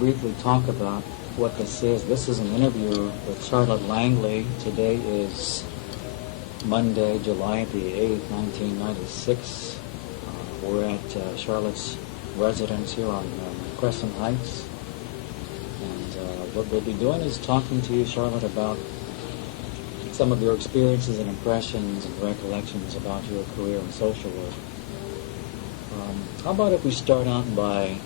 briefly talk about what this is. This is an interview with Charlotte Langley. Today is Monday, July the 8th, 1996. We're at Charlotte's residence here on Crescent Heights. And what we'll be doing is talking to you, Charlotte, about some of your experiences and impressions and recollections about your career in social work. How about if we start out by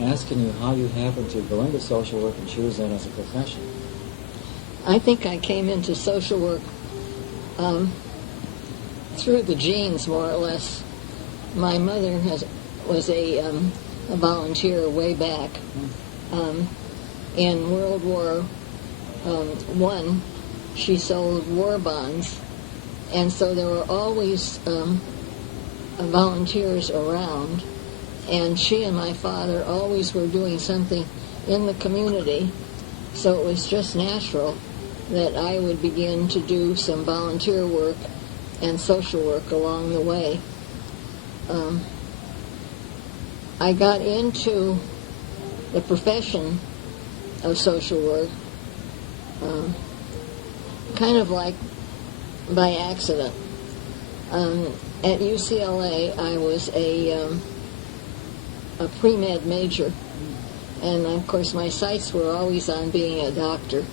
asking you how you happened to go into social work and choose that as a profession? I think I came into social work through the genes, more or less. My mother was a volunteer way back. In World War I, she sold war bonds, and so there were always volunteers around, and she and my father always were doing something in the community, so it was just natural that I would begin to do some volunteer work and social work along the way. I got into the profession of social work kind of like by accident. At UCLA, I was a pre-med major, and of course my sights were always on being a doctor.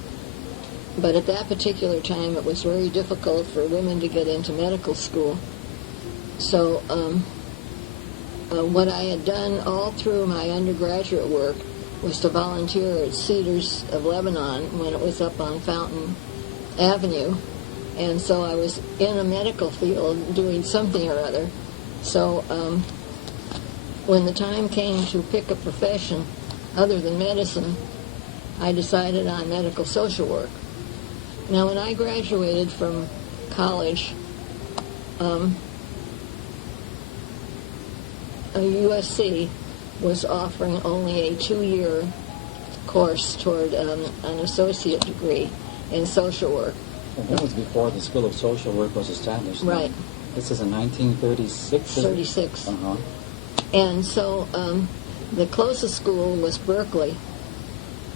But at that particular time, it was very difficult for women to get into medical school. So what I had done all through my undergraduate work was to volunteer at Cedars of Lebanon when it was up on Fountain Avenue. And so I was in a medical field doing something or other. So when the time came to pick a profession other than medicine, I decided on medical social work. Now, when I graduated from college, USC was offering only a 2-year course toward an associate degree in social work. Well, that was before the School of Social Work was established. Right. This is in 1936? 36. Uh-huh. And so the closest school was Berkeley,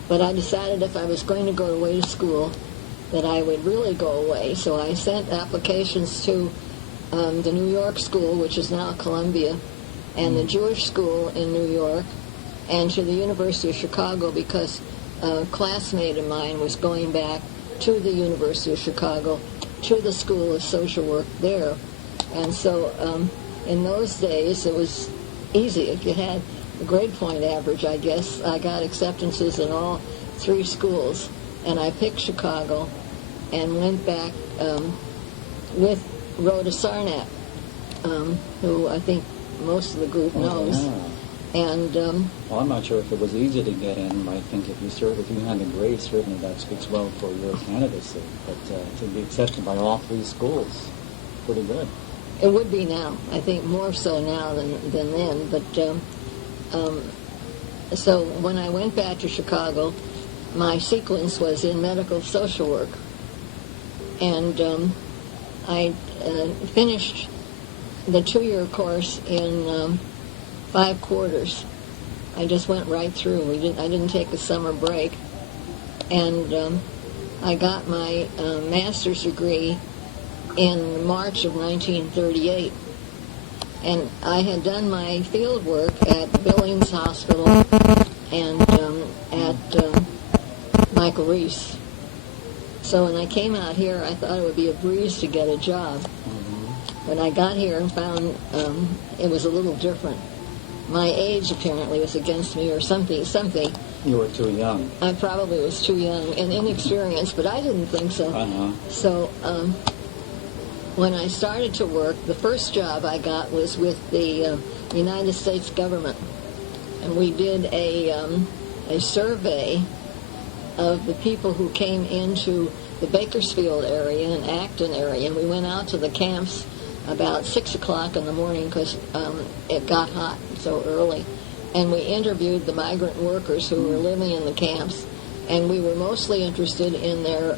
but I decided if I was going to go away to school that I would really go away. So I sent applications to the New York school, which is now Columbia, and the Jewish school in New York, and to the University of Chicago because a classmate of mine was going back to the University of Chicago, to the School of Social Work there. And so in those days it was easy. If you had a grade point average, I guess, I got acceptances in all 3 schools. And I picked Chicago and went back with Rhoda Sarnak, who I think most of the group knows. Yeah. And well, I'm not sure if it was easy to get in. I think if you had a grade, certainly that speaks well for your candidacy. But to be accepted by all 3 schools, pretty good. It would be now. I think more so now than then. But so when I went back to Chicago, my sequence was in medical social work, and I finished the 2-year course in 5 quarters. I just went right through. I didn't take a summer break, and I got my master's degree in March of 1938. And I had done my field work at Billings Hospital and at Michael Reese. So when I came out here, I thought it would be a breeze to get a job. When I got here and found it was a little different. My age apparently was against me or something. You were too young. I probably was too young and inexperienced, but I didn't think so. Uh-huh. So when I started to work, the first job I got was with the United States government. And we did a survey of the people who came into the Bakersfield area and Acton area. And we went out to the camps about 6 o'clock in the morning because it got hot so early. And we interviewed the migrant workers who were living in the camps. And we were mostly interested in their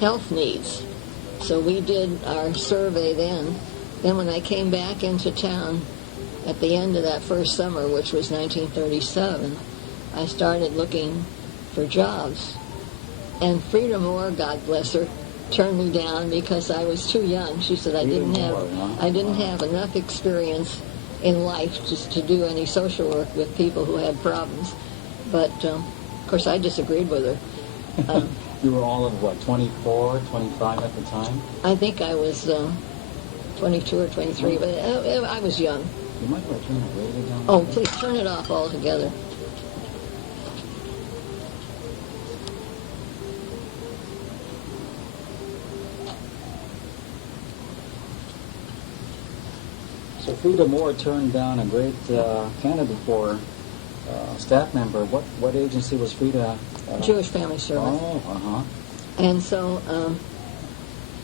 health needs. So we did our survey then. Then when I came back into town at the end of that first summer, which was 1937, I started looking for jobs. And Frida Moore, God bless her, turned me down because I was too young. She said I didn't have enough experience in life just to do any social work with people who had problems. But of course, I disagreed with her. You were all of what, 24, 25 at the time? I think I was 22 or 23, but I was young. You might want to turn the radio down. Oh, please turn it off altogether. So Frida Moore turned down a great candidate for staff member. What agency was Frida? Jewish Family Service. Oh, uh-huh. And so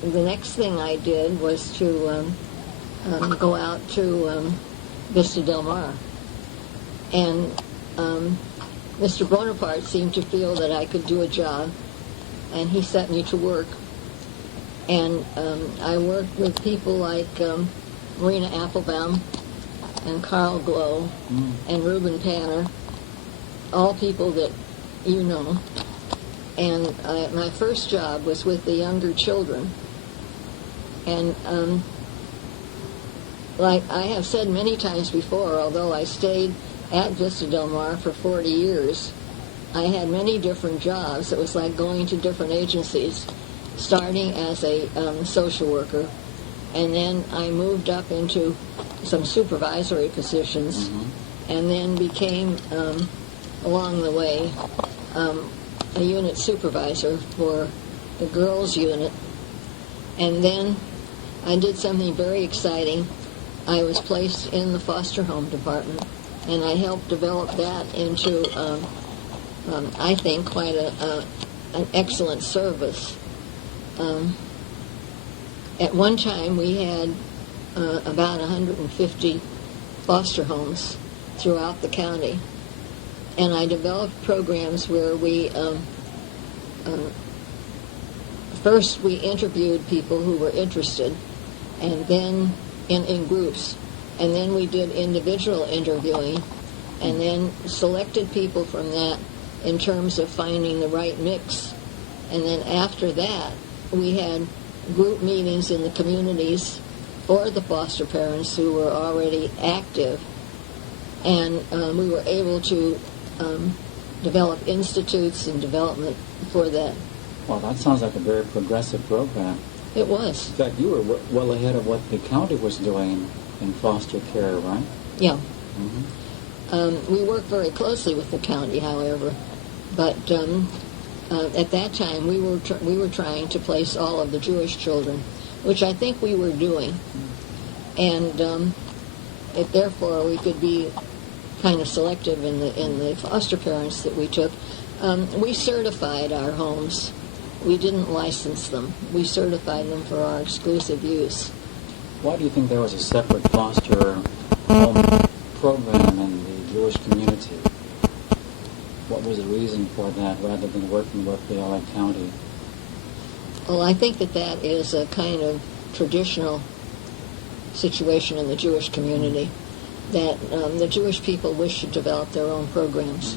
the next thing I did was to go out to Vista del Mar. And Mr. Bonaparte seemed to feel that I could do a job, and he set me to work. And I worked with people like Marina Applebaum and Carl Glow and Reuben Tanner, all people that you know. And my first job was with the younger children. And like I have said many times before, although I stayed at Vista Del Mar for 40 years, I had many different jobs. It was like going to different agencies, starting as a social worker, and then I moved up into some supervisory positions, and then became, along the way, a unit supervisor for the girls' unit. And then I did something very exciting. I was placed in the foster home department, and I helped develop that into, I think, quite an excellent service. At one time, we had about 150 foster homes throughout the county, and I developed programs where we first we interviewed people who were interested, and then in groups, and then we did individual interviewing, and then selected people from that in terms of finding the right mix. And then after that, we had group meetings in the communities for the foster parents who were already active, and we were able to develop institutes and development for that. Well, that sounds like a very progressive program. It was. In fact, you were well ahead of what the county was doing in foster care, right? Yeah. Mm-hmm. We worked very closely with the county, however, but at that time we were trying to place all of the Jewish children, which I think we were doing, and therefore we could be kind of selective in the foster parents that we took. We certified our homes. We didn't license them. We certified them for our exclusive use. Why do you think there was a separate foster home program in the Jewish community? What was the reason for that rather than working with the LA County? Well, I think that is a kind of traditional situation in the Jewish community, that the Jewish people wish to develop their own programs.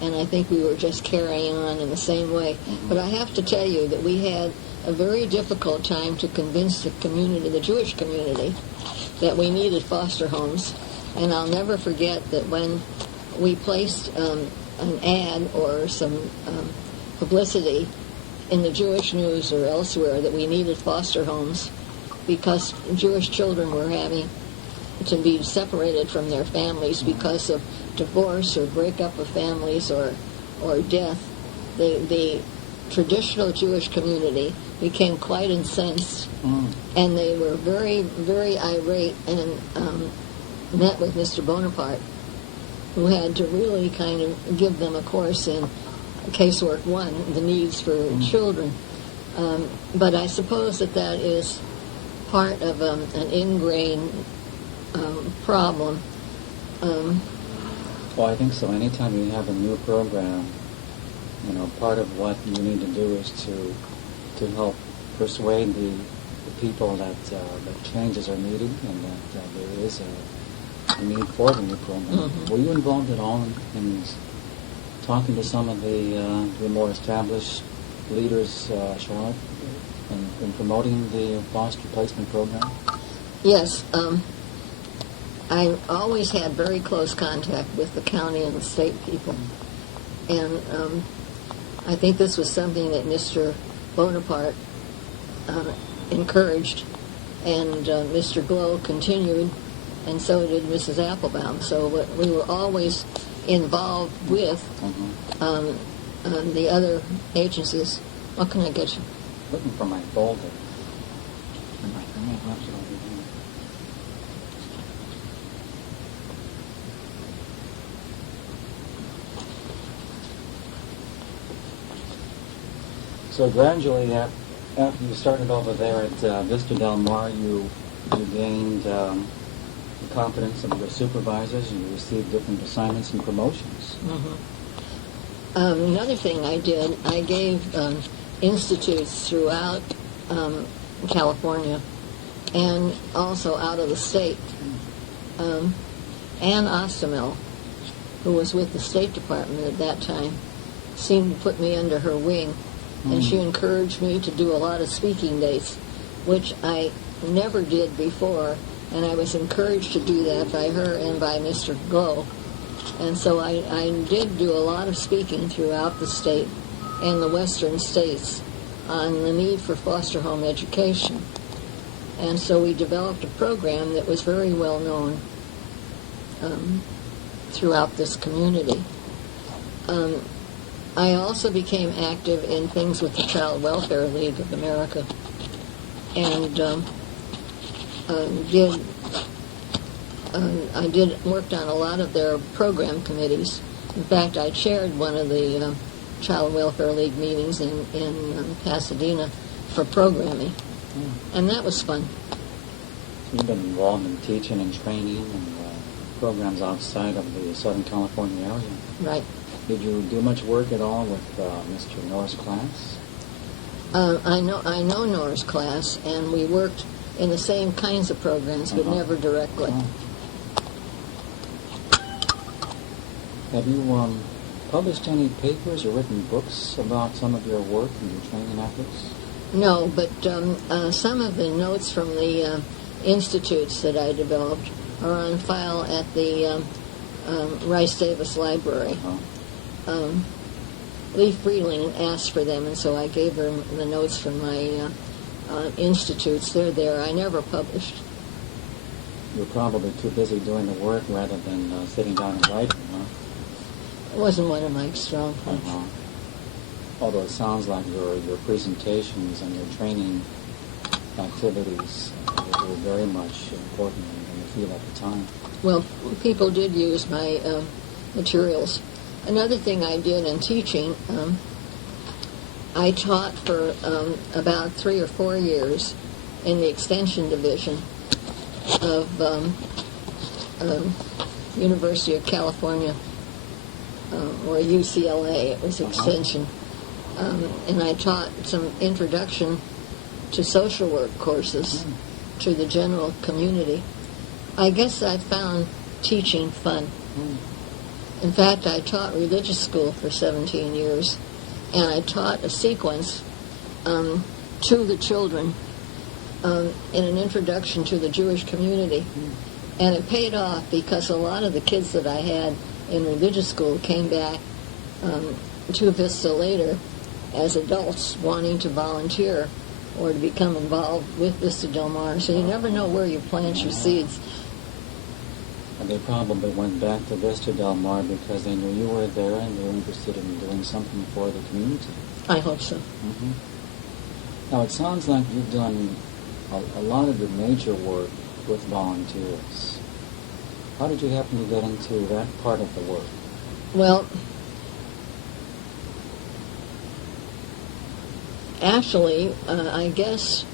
And I think we were just carrying on in the same way. But I have to tell you that we had a very difficult time to convince the community, the Jewish community, that we needed foster homes. And I'll never forget that when we placed an ad or some publicity in the Jewish news or elsewhere that we needed foster homes because Jewish children were having to be separated from their families because of divorce or breakup of families or death, the traditional Jewish community became quite incensed, and they were very, very irate and met with Mr. Bonaparte, who had to really kind of give them a course in casework 1, the needs for children. But I suppose that is part of an ingrained problem. Well, I think so. Anytime you have a new program, part of what you need to do is to help persuade the people that changes are needed and that there is a need for the new program. Were you involved at all in talking to some of the more established leaders, Charlotte, in promoting the foster placement program? Yes. I always had very close contact with the county and the state people. And I think this was something that Mr. Bonaparte encouraged, and Mr. Glow continued, and so did Mrs. Applebaum. So we were always involved with the other agencies. What can I get you? Looking for my folder. I might have left it over here. So gradually, after you started over there at Vista del Mar, you gained the confidence of your supervisors, and you received different assignments and promotions. Another thing I did, I gave institutes throughout California and also out of the state. Ann Ostemel, who was with the State Department at that time, seemed to put me under her wing, and she encouraged me to do a lot of speaking dates, which I never did before, and I was encouraged to do that by her and by Mr. Glow. And so I did do a lot of speaking throughout the state and the western states on the need for foster home education. And so we developed a program that was very well known throughout this community. I also became active in things with the Child Welfare League of America, and I worked on a lot of their program committees. In fact, I chaired one of the Child Welfare League meetings in Pasadena for programming, and that was fun. You've been involved in teaching and training and programs outside of the Southern California area. Right. Did you do much work at all with Mr. Norris Class? I know Nora's class, and we worked in the same kinds of programs, but never directly. Have you published any papers or written books about some of your work and your training efforts? No, but some of the notes from the institutes that I developed are on file at the Rice Davis Library. Lee Freeling asked for them, and so I gave her the notes from my institutes. They're there. I never published. You're probably too busy doing the work rather than sitting down and writing, huh? It wasn't one of my strong points. Although it sounds like your presentations and your training activities were very much important in the field at the time. Well, people did use my materials. Another thing I did in teaching, I taught for about 3 or 4 years in the Extension Division of University of California, or UCLA. It was Extension. And I taught some introduction to social work courses to the general community. I guess I found teaching fun. In fact, I taught religious school for 17 years, and I taught a sequence to the children in an introduction to the Jewish community. And it paid off because a lot of the kids that I had in religious school came back to Vista later as adults wanting to volunteer or to become involved with Vista del Mar. So you never know where you plant your seeds. And they probably went back to Vista del Mar because they knew you were there and they were interested in doing something for the community. I hope so. Now, it sounds like you've done a lot of your major work with volunteers. How did you happen to get into that part of the work? Well, actually, I guess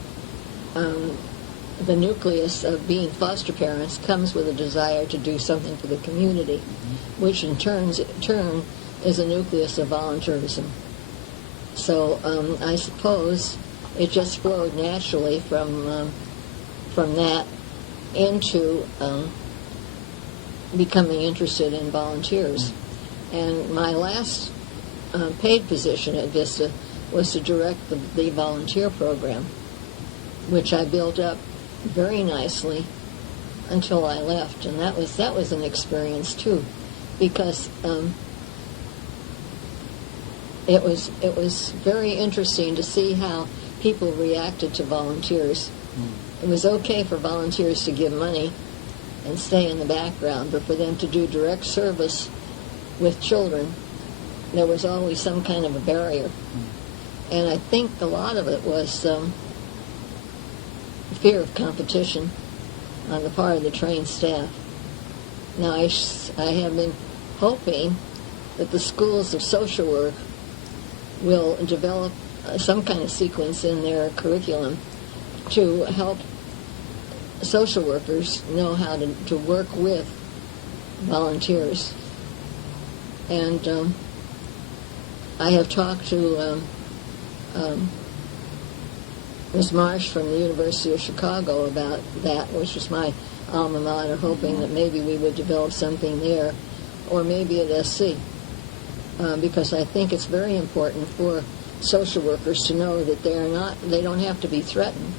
the nucleus of being foster parents comes with a desire to do something for the community, which in turn is a nucleus of volunteerism. So I suppose it just flowed naturally from that into becoming interested in volunteers. And my last paid position at Vista was to direct the volunteer program, which I built up very nicely until I left. And that was an experience too, because it was very interesting to see how people reacted to volunteers. It was okay for volunteers to give money and stay in the background, but for them to do direct service with children, there was always some kind of a barrier. And I think a lot of it was fear of competition on the part of the trained staff. Now, I have been hoping that the schools of social work will develop some kind of sequence in their curriculum to help social workers know how to work with volunteers. And I have talked to Ms. Marsh from the University of Chicago about that, which was my alma mater, hoping that maybe we would develop something there, or maybe at SC, because I think it's very important for social workers to know that they don't have to be threatened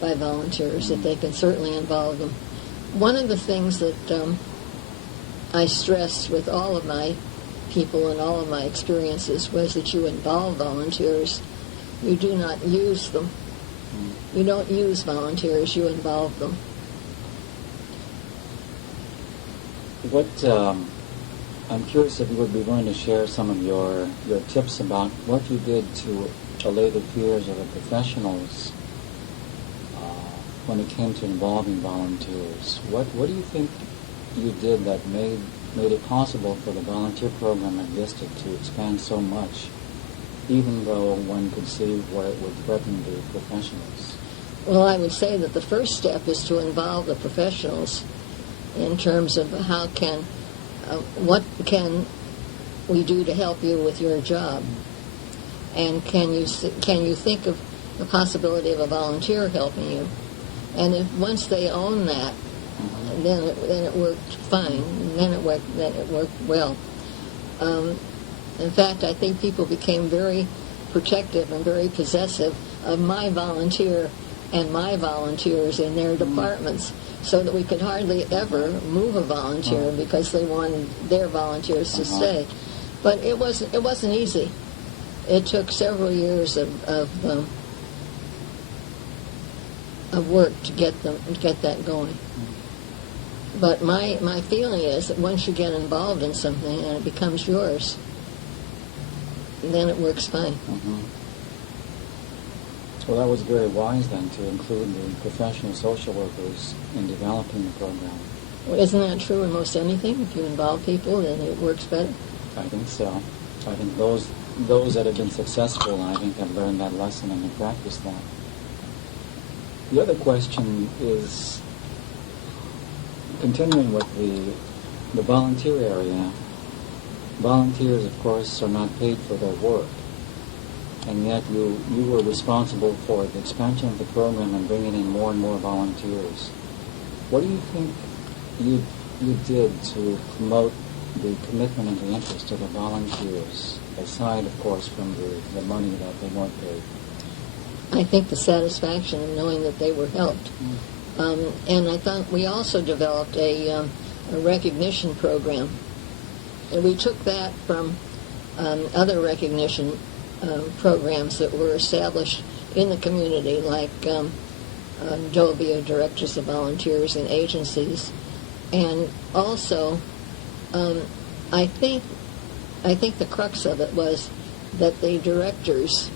by volunteers, that they can certainly involve them. One of the things that I stressed with all of my people and all of my experiences was that you involve volunteers. You do not use them. You don't use volunteers, you involve them. I'm curious if you would be willing to share some of your tips about what you did to allay the fears of the professionals when it came to involving volunteers. What do you think you did that made it possible for the volunteer program at Vista to expand so much, even though one could see where it would threaten the professionals? Well, I would say that the first step is to involve the professionals in terms of what can we do to help you with your job, and can you think of the possibility of a volunteer helping you? And if once they own that, then it worked fine. Then it worked well. In fact, I think people became very protective and very possessive of my volunteer and my volunteers in their departments, so that we could hardly ever move a volunteer because they wanted their volunteers to stay. But it wasn't easy. It took several years of work to get that going. But my feeling is that once you get involved in something and it becomes yours, then it works fine. Well, that was very wise then to include the professional social workers in developing the program. Well, isn't that true in most anything? If you involve people, then it works better. I think so. I think those that have been successful, I think, have learned that lesson and have practiced that. The other question is, continuing with the volunteer area, volunteers, of course, are not paid for their work. And yet you were responsible for the expansion of the program and bringing in more and more volunteers. What do you think you did to promote the commitment and the interest of the volunteers, aside, of course, from the money that they weren't paid? I think the satisfaction of knowing that they were helped. And I thought we also developed a recognition program. And we took that from other recognition programs that were established in the community, like DOVIA, Directors of Volunteers and Agencies. And also, I think the crux of it was that the directors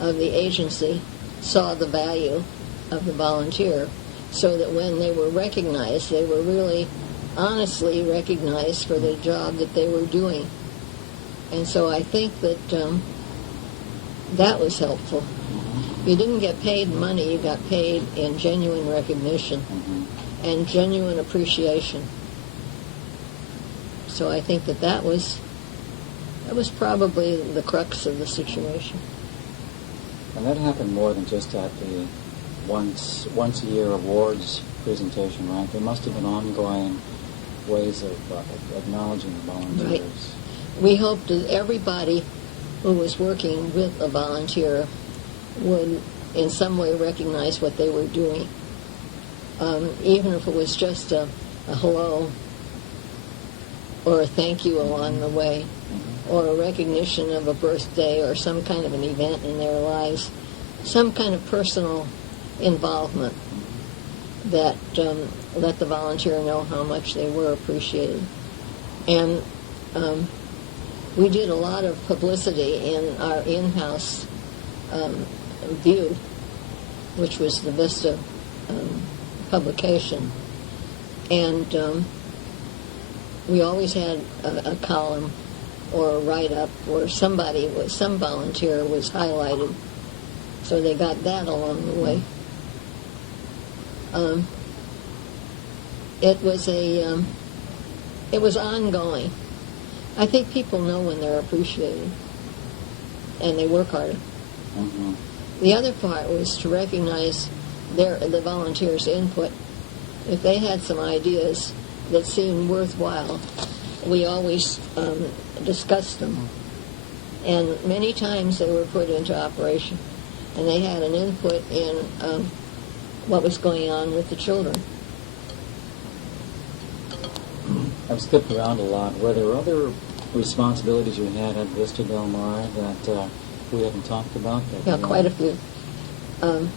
of the agency saw the value of the volunteer, so that when they were recognized, they were really honestly recognized for the job that they were doing. And so I think that that was helpful. You didn't get paid money, you got paid in genuine recognition and genuine appreciation. So I think that was probably the crux of the situation. And that happened more than just at the once a year awards presentation, right? There must have been ongoing ways of acknowledging the volunteers. we hoped that everybody who was working with a volunteer would in some way recognize what they were doing, even if it was just a hello or a thank you along the way, or a recognition of a birthday or some kind of an event in their lives, some kind of personal involvement that let the volunteer know how much they were appreciated. And we did a lot of publicity in our in-house view, which was the Vista publication. And we always had a column or a write-up where some volunteer was highlighted, so they got that along the way. It was ongoing. I think people know when they're appreciated, and they work harder. Mm-hmm. The other part was to recognize the volunteers' input. If they had some ideas that seemed worthwhile, we always discussed them. And many times they were put into operation, and they had an input in what was going on with the children. I've skipped around a lot. Were there other responsibilities you had at Vista del Mar that we haven't talked about? Yeah, quite a few. I'm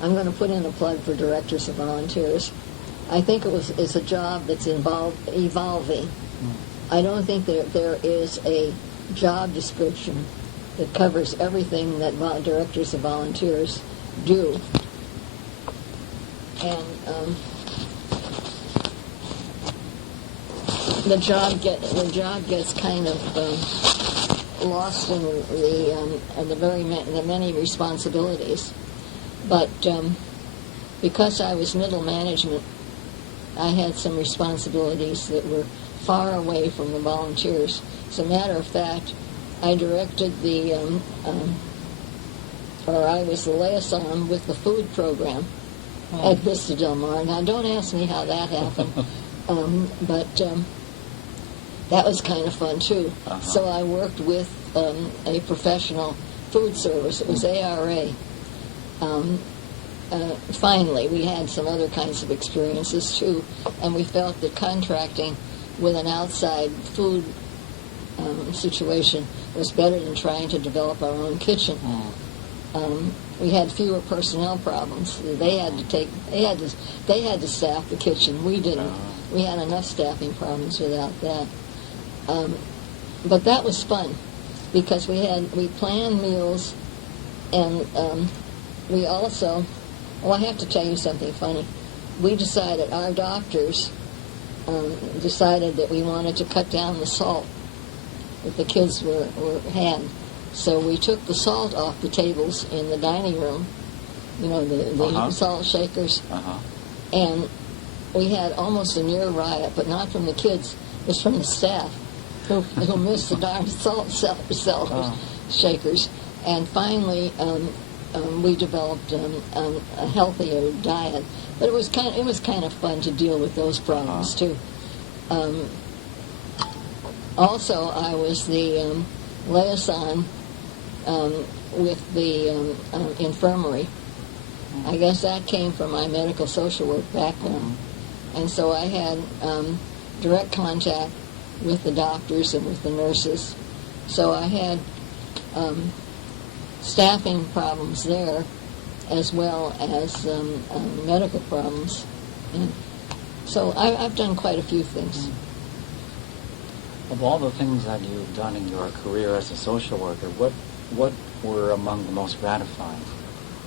going to put in a plug for directors of volunteers. I think it's a job that's evolving. I don't think that there is a job description that covers everything that directors of volunteers do. And the job gets kind of lost in the many responsibilities. But because I was middle management, I had some responsibilities that were far away from the volunteers. As a matter of fact, I directed I was the liaison with the food program at Vista del Mar. Now, don't ask me how that happened, but that was kind of fun, too. Uh-huh. So I worked with a professional food service. It was ARA. Finally, we had some other kinds of experiences, too, and we felt that contracting with an outside food situation was better than trying to develop our own kitchen. We had fewer personnel problems. They had to staff the kitchen. We didn't. We had enough staffing problems without that. But that was fun because we planned meals, and we also. Well, I have to tell you something funny. We decided, our doctors decided that we wanted to cut down the salt that the kids had. So we took the salt off the tables in the dining room, the salt shakers. And we had almost a near riot, but not from the kids. It was from the staff who missed the darn salt shakers. And finally, we developed a healthier diet. But it was kind of fun to deal with those problems too. Also, I was the liaison with the infirmary. I guess that came from my medical social work background. And so I had direct contact with the doctors and with the nurses. So I had staffing problems there as well as medical problems. And so I've done quite a few things. Of all the things that you've done in your career as a social worker, what were among the most gratifying?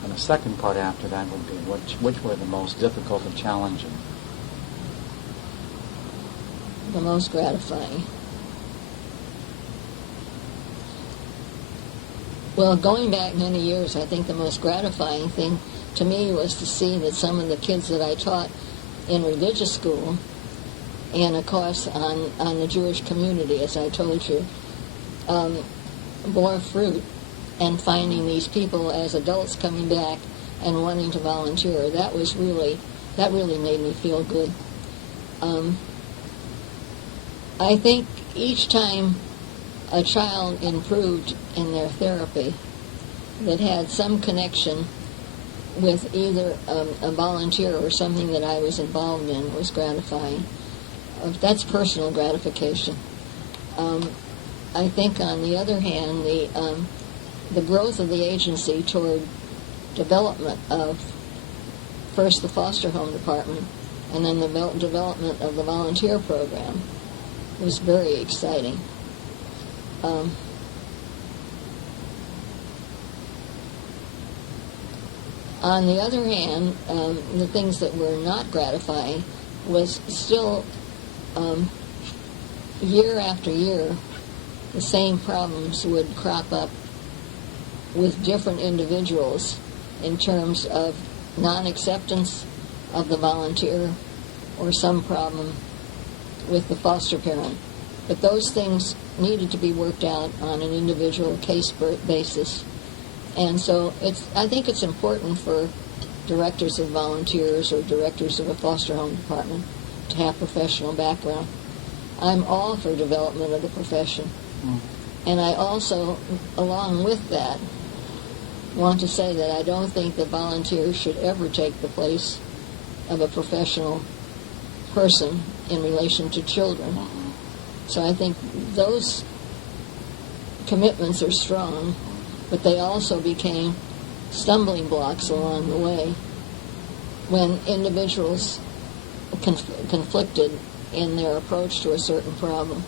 And the second part after that would be which were the most difficult and challenging? The most gratifying. Well, going back many years, I think the most gratifying thing to me was to see that some of the kids that I taught in religious school, and of course on the Jewish community, as I told you, bore fruit, and finding these people as adults coming back and wanting to volunteer. That really made me feel good. I think each time a child improved in their therapy that had some connection with either a volunteer or something that I was involved in was gratifying. That's personal gratification. I think, on the other hand, the growth of the agency toward development of first the foster home department and then the development of the volunteer program was very exciting. On the other hand, the things that were not gratifying was still, year after year, the same problems would crop up with different individuals in terms of non-acceptance of the volunteer or some problem with the foster parent. But those things needed to be worked out on an individual case basis. And so I think it's important for directors of volunteers or directors of a foster home department to have professional background. I'm all for development of the profession. And I also, along with that, want to say that I don't think that volunteers should ever take the place of a professional person in relation to children. So I think those commitments are strong, but they also became stumbling blocks along the way when individuals conflicted in their approach to a certain problem.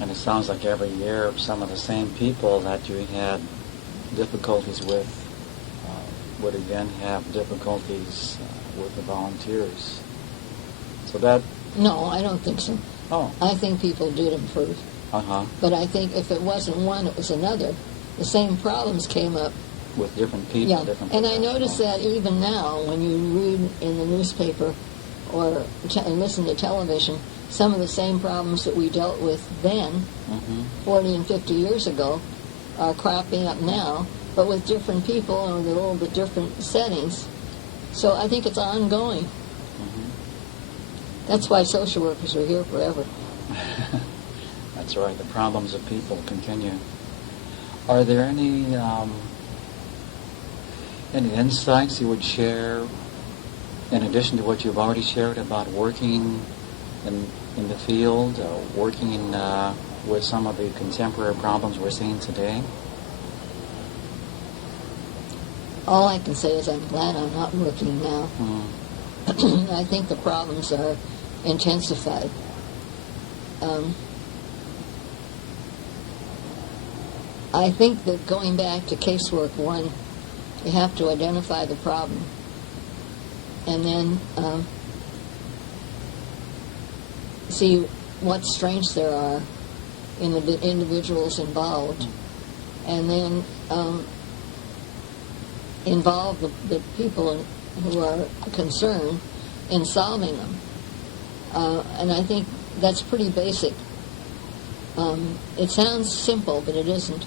And it sounds like every year some of the same people that you had difficulties with would again have difficulties with the volunteers. So that... No, I don't think so. Oh. I think people did improve. Uh-huh. But I think if it wasn't one, it was another. The same problems came up. With different people. Yeah, different and I notice that even now when you read in the newspaper or listen to television, some of the same problems that we dealt with then, 40 and 50 years ago, are cropping up now, but with different people and with a little bit different settings. So I think it's ongoing. That's why social workers are here forever. That's right. The problems of people continue. Are there any insights you would share in addition to what you've already shared about working in the field, working with some of the contemporary problems we're seeing today? All I can say is I'm glad I'm not working now. I think the problems are intensified. I think that going back to casework, one, you have to identify the problem and then see what strengths there are in the individuals involved, and then involve the people who are concerned in solving them. And I think that's pretty basic. It sounds simple, but it isn't.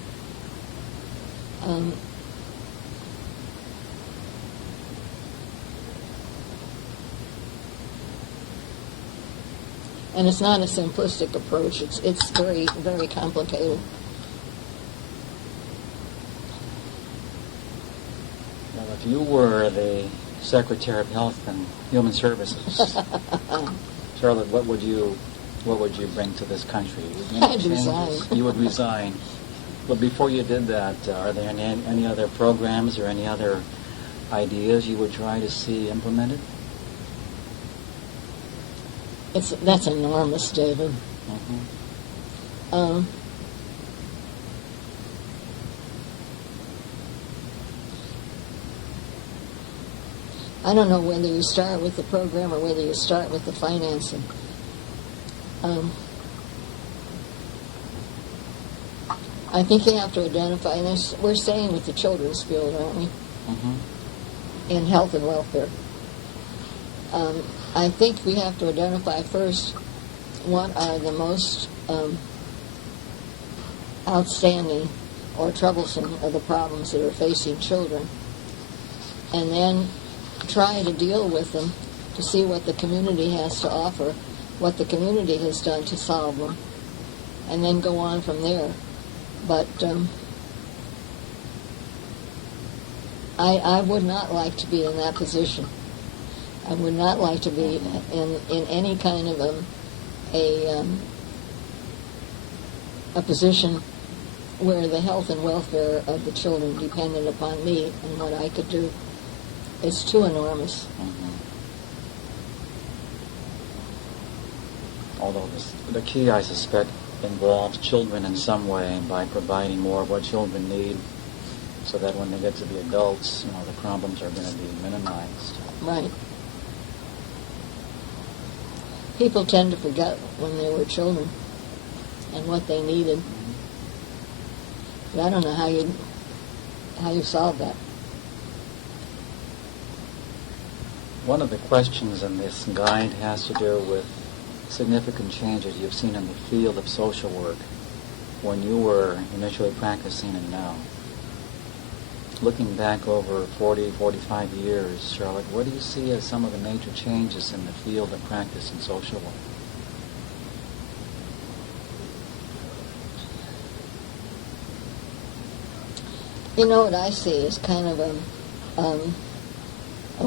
And it's not a simplistic approach. It's very, very complicated. Well, if you were the Secretary of Health and Human Services, Charlotte, what would you bring to this country? I'd resign. You would resign. But before you did that, are there any other programs or any other ideas you would try to see implemented? That's enormous, David. I don't know whether you start with the program or whether you start with the financing. I think you have to identify, and we're staying with the children's field, aren't we? In health and welfare. I think we have to identify first what are the most outstanding or troublesome of the problems that are facing children, and then try to deal with them to see what the community has to offer, what the community has done to solve them, and then go on from there. But I would not like to be in that position. I would not like to be in any kind of a position where the health and welfare of the children depended upon me and what I could do. It's too enormous. Although the key, I suspect, involves children in some way by providing more of what children need, so that when they get to be adults, the problems are going to be minimized. Right. People tend to forget when they were children and what they needed. But I don't know how you solve that. One of the questions in this guide has to do with significant changes you've seen in the field of social work when you were initially practicing and now. Looking back over 40, 45 years, Charlotte, what do you see as some of the major changes in the field of practice in social work? What I see is kind of a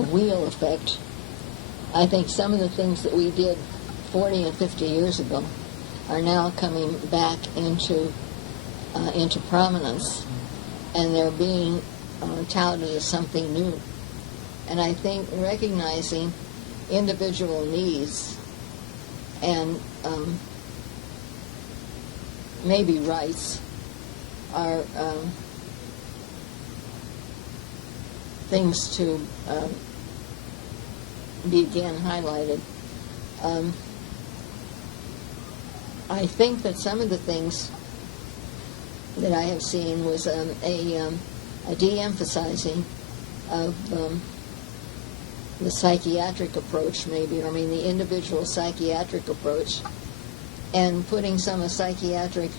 wheel effect. I think some of the things that we did 40 and 50 years ago are now coming back into prominence, and they're being touted as something new. And I think recognizing individual needs and maybe rights are things to be again highlighted. I think that some of the things that I have seen was a de-emphasizing of the psychiatric approach, the individual psychiatric approach, and putting some of psychiatric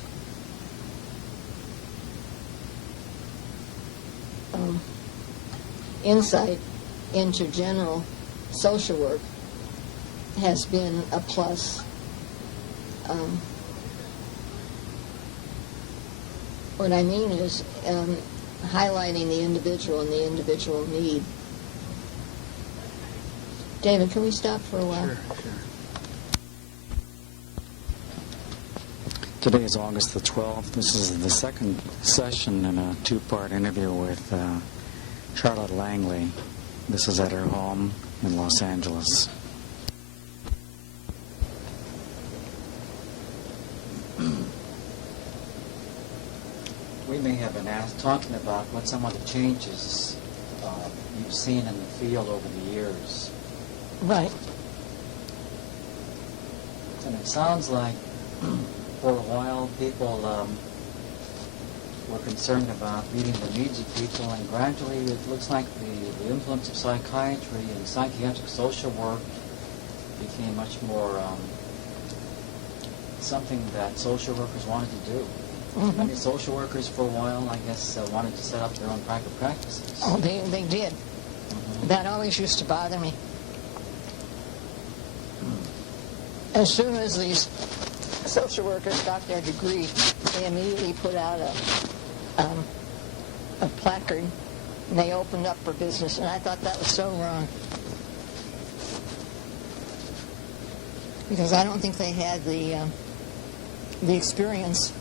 insight into general social work has been a plus. What I mean is highlighting the individual and the individual need. David, can we stop for a while? Sure. Today is August the 12th. This is the second session in a two-part interview with Charlotte Langley. This is at her home in Los Angeles. We may have been talking about what some of the changes you've seen in the field over the years. Right. And it sounds like for a while people were concerned about meeting the needs of people, and gradually it looks like the influence of psychiatry and psychiatric social work became much more something that social workers wanted to do. Mm-hmm. Many social workers for a while, I guess, wanted to set up their own private practices. Oh, they did. Mm-hmm. That always used to bother me. As soon as these social workers got their degree, they immediately put out a placard, and they opened up for business, and I thought that was so wrong. Because I don't think they had the experience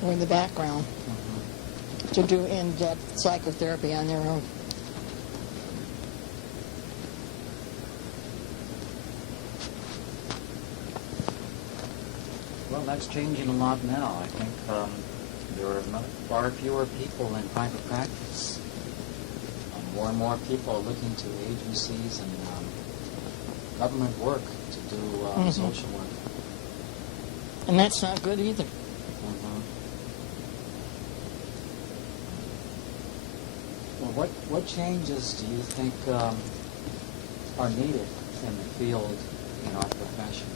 or the background to do in-depth psychotherapy on their own. Well, that's changing a lot now. I think there are far fewer people in private practice. More and more people are looking to agencies and government work to do social work. And that's not good either. Well, what changes do you think are needed in the field in our profession?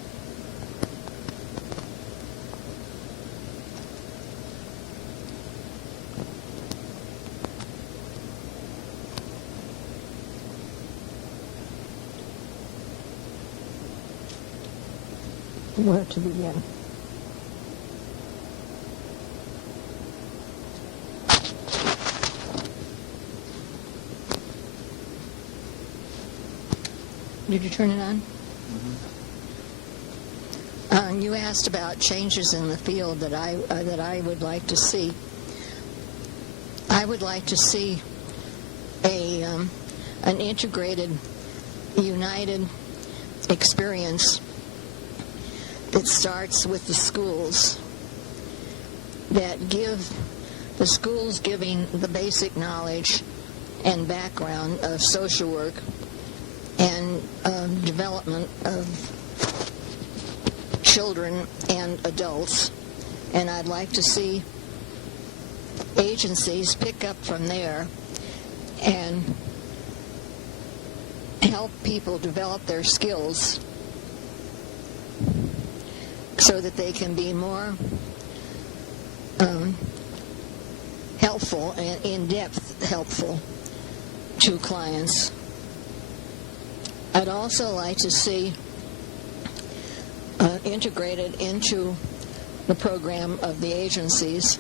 where to begin. Did you turn it on? You asked about changes in the field that I would like to see. I would like to see an integrated, united experience that starts with the schools, that give the schools giving the basic knowledge and background of social work and development of children and adults. And I'd like to see agencies pick up from there and help people develop their skills so that they can be more helpful and in-depth helpful to clients. I'd also like to see integrated into the program of the agencies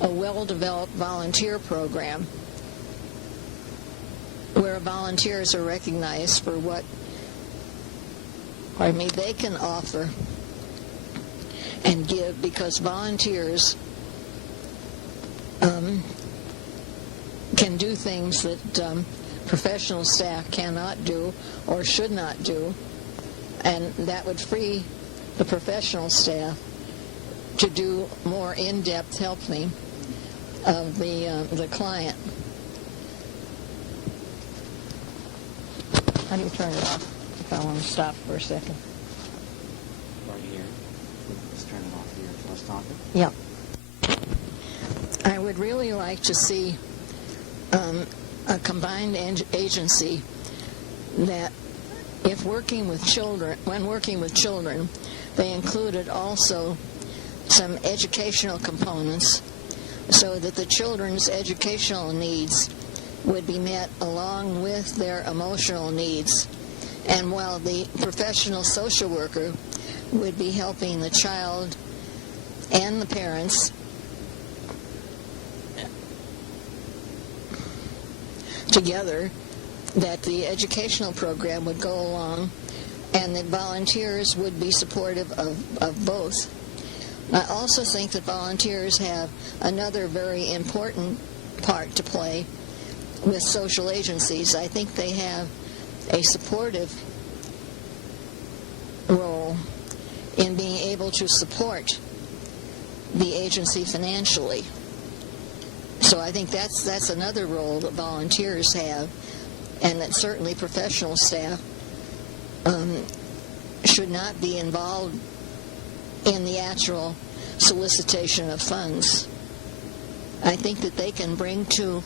a well-developed volunteer program where volunteers are recognized for what they can offer and give, because volunteers can do things that professional staff cannot do or should not do, and that would free the professional staff to do more in-depth helping of the client. How do you turn it off if I want to stop for a second? Right here. Just turn it off here. Shall I stop it? Yeah. I would really like to see a combined agency that, if working with children, when working with children, they included also some educational components so that the children's educational needs would be met along with their emotional needs. And while the professional social worker would be helping the child and the parents together, that the educational program would go along and that volunteers would be supportive of both. I also think that volunteers have another very important part to play with social agencies. I think they have a supportive role in being able to support the agency financially. So I think that's another role that volunteers have, and that certainly professional staff should not be involved in the actual solicitation of funds. I think that they can bring to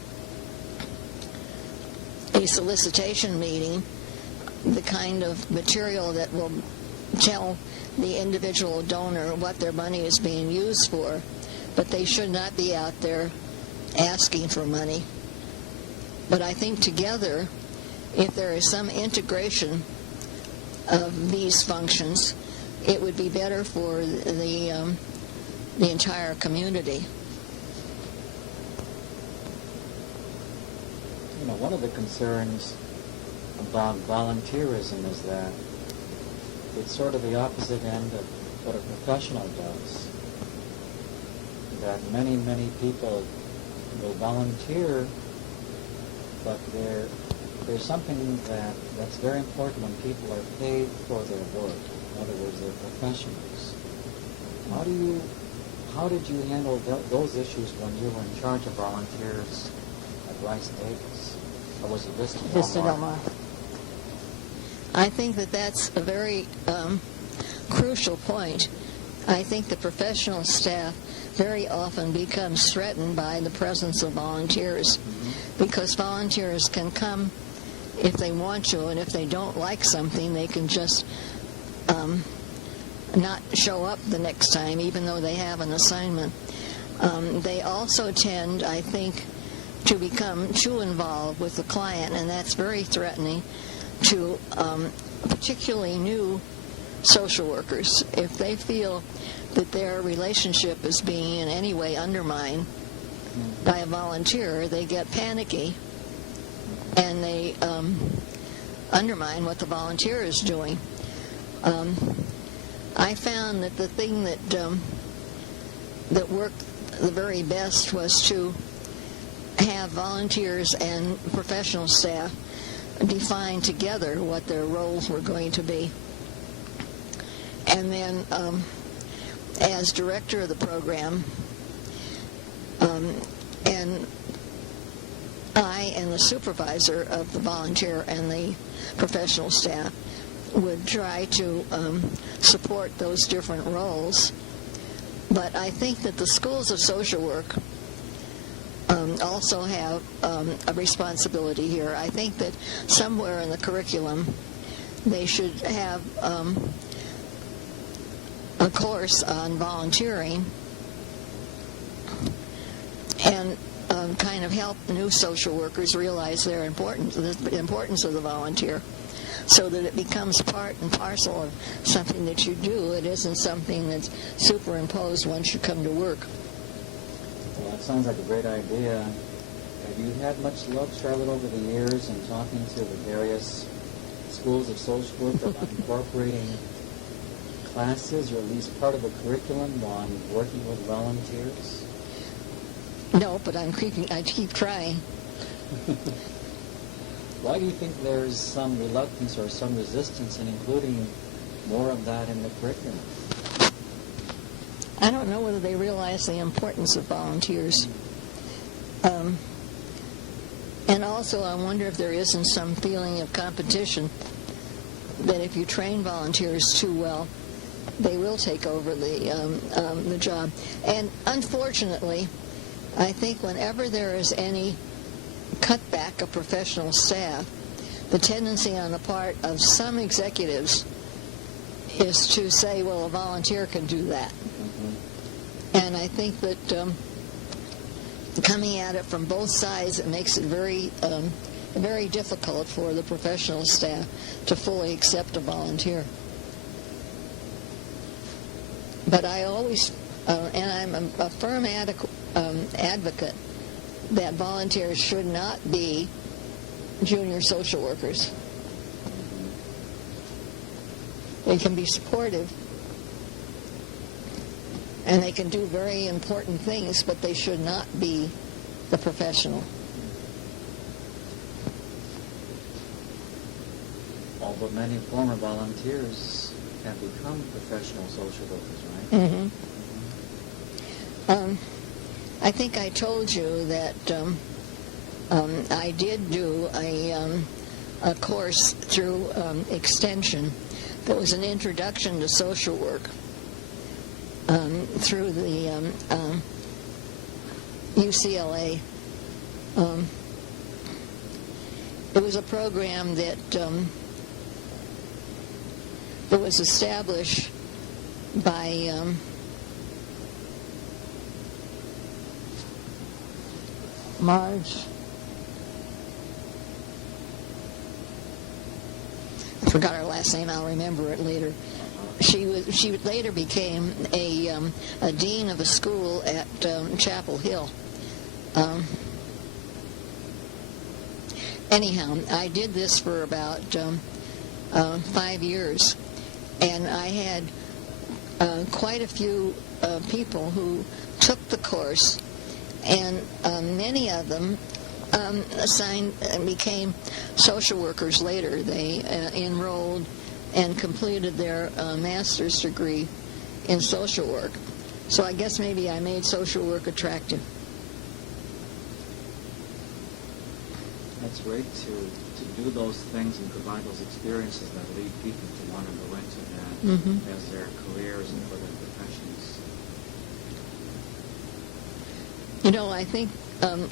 a solicitation meeting the kind of material that will tell the individual donor what their money is being used for, but they should not be out there asking for money. But I think together, if there is some integration of these functions, it would be better for the entire community. You know, one of the concerns about volunteerism is that it's sort of the opposite end of what a professional does. That many, many people will volunteer, but there's something that's very important when people are paid for their work. In other words, they're professionals. How did you handle those issues when you were in charge of volunteers at Rice Davis? Or was it Vista del Mar? I think that's a very crucial point. I think the professional staff very often becomes threatened by the presence of volunteers, because volunteers can come if they want to, and if they don't like something, they can just not show up the next time, even though they have an assignment. They also tend, I think, to become too involved with the client, and that's very threatening to particularly new social workers. If they feel that their relationship is being in any way undermined by a volunteer, they get panicky and they undermine what the volunteer is doing. I found that the thing that worked the very best was to have volunteers and professional staff define together what their roles were going to be. And then, as director of the program, and I and the supervisor of the volunteer and the professional staff would try to support those different roles. But I think that the schools of social work also have a responsibility here. I think that somewhere in the curriculum they should have a course on volunteering and kind of help new social workers realize the importance of the volunteer, so that it becomes part and parcel of something that you do. It isn't something that's superimposed once you come to work. Well, that sounds like a great idea. Have you had much luck, Charlotte, over the years in talking to the various schools of social work about incorporating classes, or at least part of a curriculum, on working with volunteers? No, but I keep trying. Why do you think there's some reluctance or some resistance in including more of that in the curriculum? I don't know whether they realize the importance of volunteers. And also, I wonder if there isn't some feeling of competition, that if you train volunteers too well, they will take over the job. And unfortunately, I think whenever there is any cutback of professional staff, the tendency on the part of some executives is to say, well, a volunteer can do that. Mm-hmm. And I think that coming at it from both sides, it makes it very difficult for the professional staff to fully accept a volunteer. But I always, and I'm a firm advocate that volunteers should not be junior social workers. They can be supportive, and they can do very important things, but they should not be the professional. Although many former volunteers have become professional social workers, right? Mm-hmm. I think I told you that I did do a course through Extension that was an introduction to social work through the UCLA. It was a program that was established by Marge. I forgot her last name. I'll remember it later. She later became a dean of a school at Chapel Hill. Anyhow, I did this for about 5 years, and I had quite a few people who took the course, and many of them assigned and became social workers later. They enrolled and completed their master's degree in social work. So I guess maybe I made social work attractive. That's great to do those things and provide those experiences that lead people to want to go into that as their careers and for their professions. You know, I think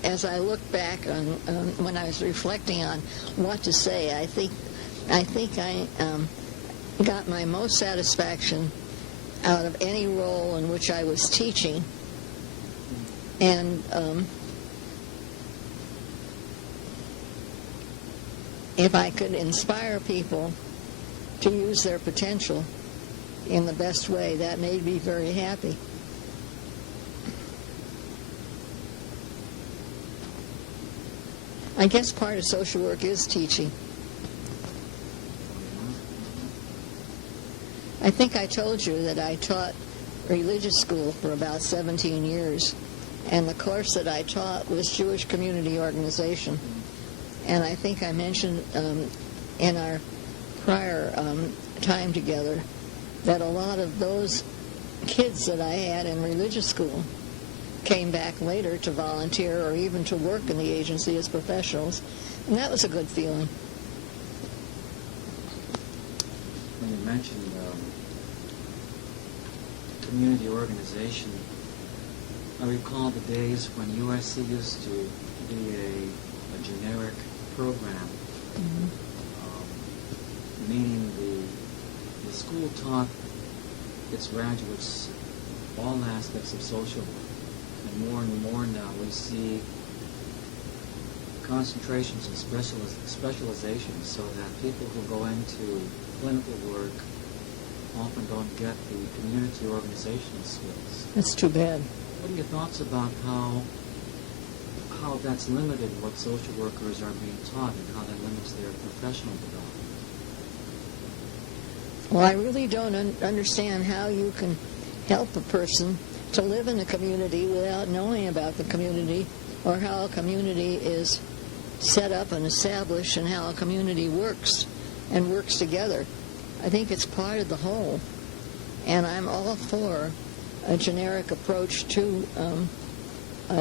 as I look back on when I was reflecting on what to say, I think I got my most satisfaction out of any role in which I was teaching, and if I could inspire people to use their potential in the best way. That made me very happy. I guess part of social work is teaching. I think I told you that I taught religious school for about 17 years, and the course that I taught was Jewish Community Organization. And I think I mentioned in our prior time together that a lot of those kids that I had in religious school came back later to volunteer or even to work in the agency as professionals, and that was a good feeling. When you mentioned community organization, I recall the days when USC used to be a generic program, meaning the school taught its graduates all aspects of social work. And more now we see concentrations and specializations, so that people who go into clinical work often don't get the community organizational skills. That's too bad. What are your thoughts about how that's limited what social workers are being taught and how that limits their professional development? Well, I really don't understand how you can help a person to live in a community without knowing about the community, or how a community is set up and established, and how a community works and works together. I think it's part of the whole, and I'm all for a generic approach to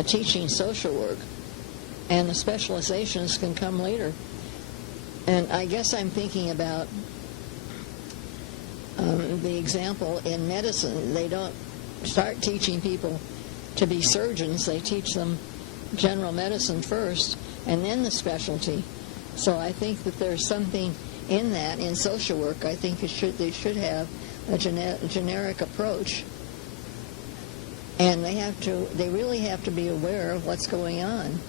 teaching social work, and the specializations can come later. And I guess I'm thinking about the example in medicine. They don't start teaching people to be surgeons. They teach them general medicine first, and then the specialty. So I think that there's something in that in social work. I think they should have a generic approach, and they really have to be aware of what's going on.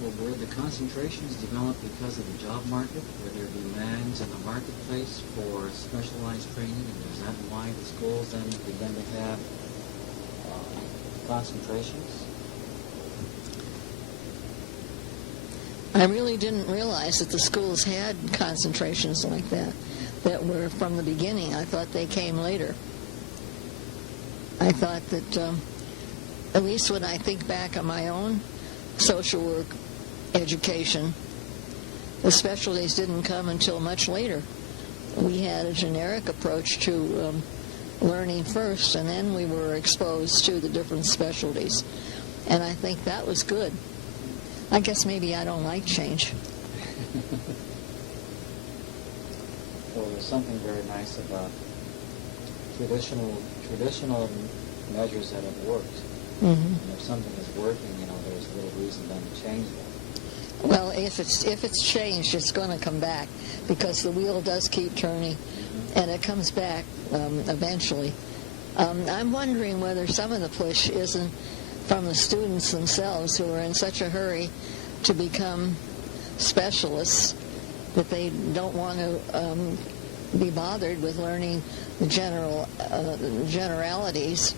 Well, were the concentrations developed because of the job market? Were there demands in the marketplace for specialized training, and is that why the schools then began to have concentrations? I really didn't realize that the schools had concentrations like that were from the beginning. I thought they came later. I thought that, at least when I think back on my own social work education, the specialties didn't come until much later. We had a generic approach to learning first, and then we were exposed to the different specialties. And I think that was good. I guess maybe I don't like change. Well, there's something very nice about traditional measures that have worked. Mm-hmm. And if something is working, there's little reason then to change that. Well, if it's changed, it's going to come back, because the wheel does keep turning, and it comes back eventually. I'm wondering whether some of the push isn't from the students themselves, who are in such a hurry to become specialists that they don't want to be bothered with learning the generalities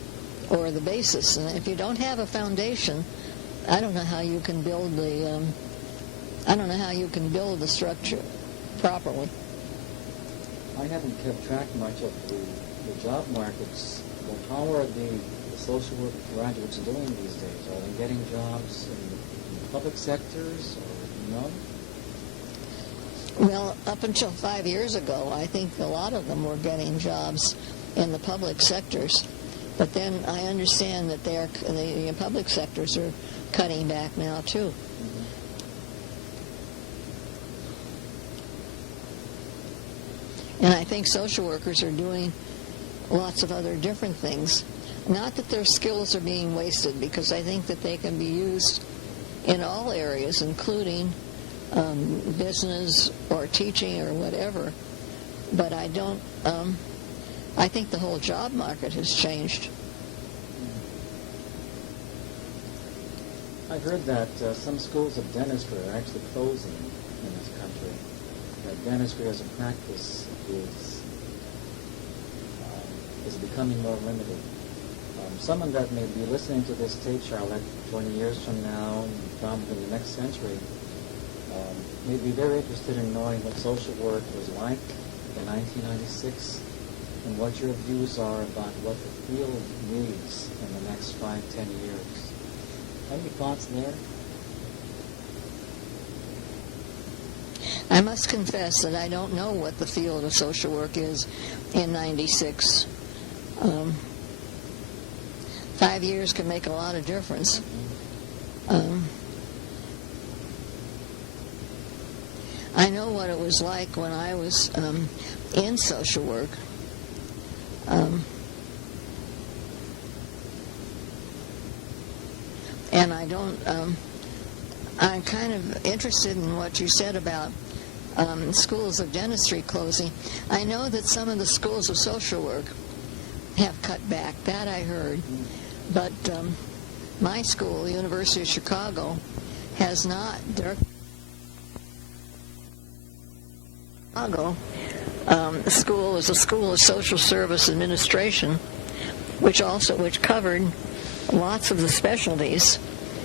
or the basis. And if you don't have a foundation, I don't know how you can build the structure properly. I haven't kept track much of the job markets. But how are the social work graduates doing these days? Are they getting jobs in the public sectors, or no? Well, up until 5 years ago, I think a lot of them were getting jobs in the public sectors. But then I understand that the public sectors are cutting back now, too. And I think social workers are doing lots of other different things. Not that their skills are being wasted, because I think that they can be used in all areas, including business or teaching or whatever. But I don't. I think the whole job market has changed. I heard that some schools of dentistry are actually closing in this dentistry as a practice is becoming more limited. Someone that may be listening to this tape, Charlotte, 20 years from now, probably in the next century, may be very interested in knowing what social work was like in 1996 and what your views are about what the field needs in the next 5-10 years. Any thoughts there? I must confess that I don't know what the field of social work is in 96. 5 years can make a lot of difference. I know what it was like when I was in social work. And I don't, I'm kind of interested in what you said about schools of dentistry closing. I know that some of the schools of social work have cut back. That I heard. But my school, the University of Chicago, has not. Chicago, the school is a school of social service administration, which covered lots of the specialties,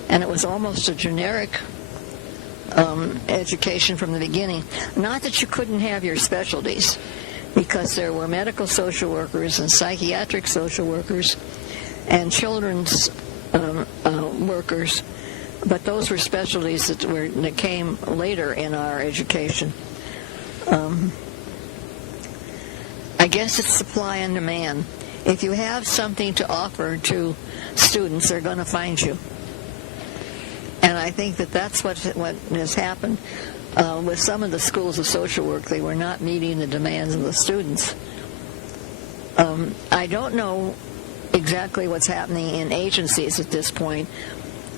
and it was almost a generic education from the beginning. Not that you couldn't have your specialties, because there were medical social workers and psychiatric social workers and children's workers, but those were specialties that came later in our education. I guess it's supply and demand. If you have something to offer to students, they're going to find you. And I think that that's what has happened with some of the schools of social work. They were not meeting the demands of the students. I don't know exactly what's happening in agencies at this point.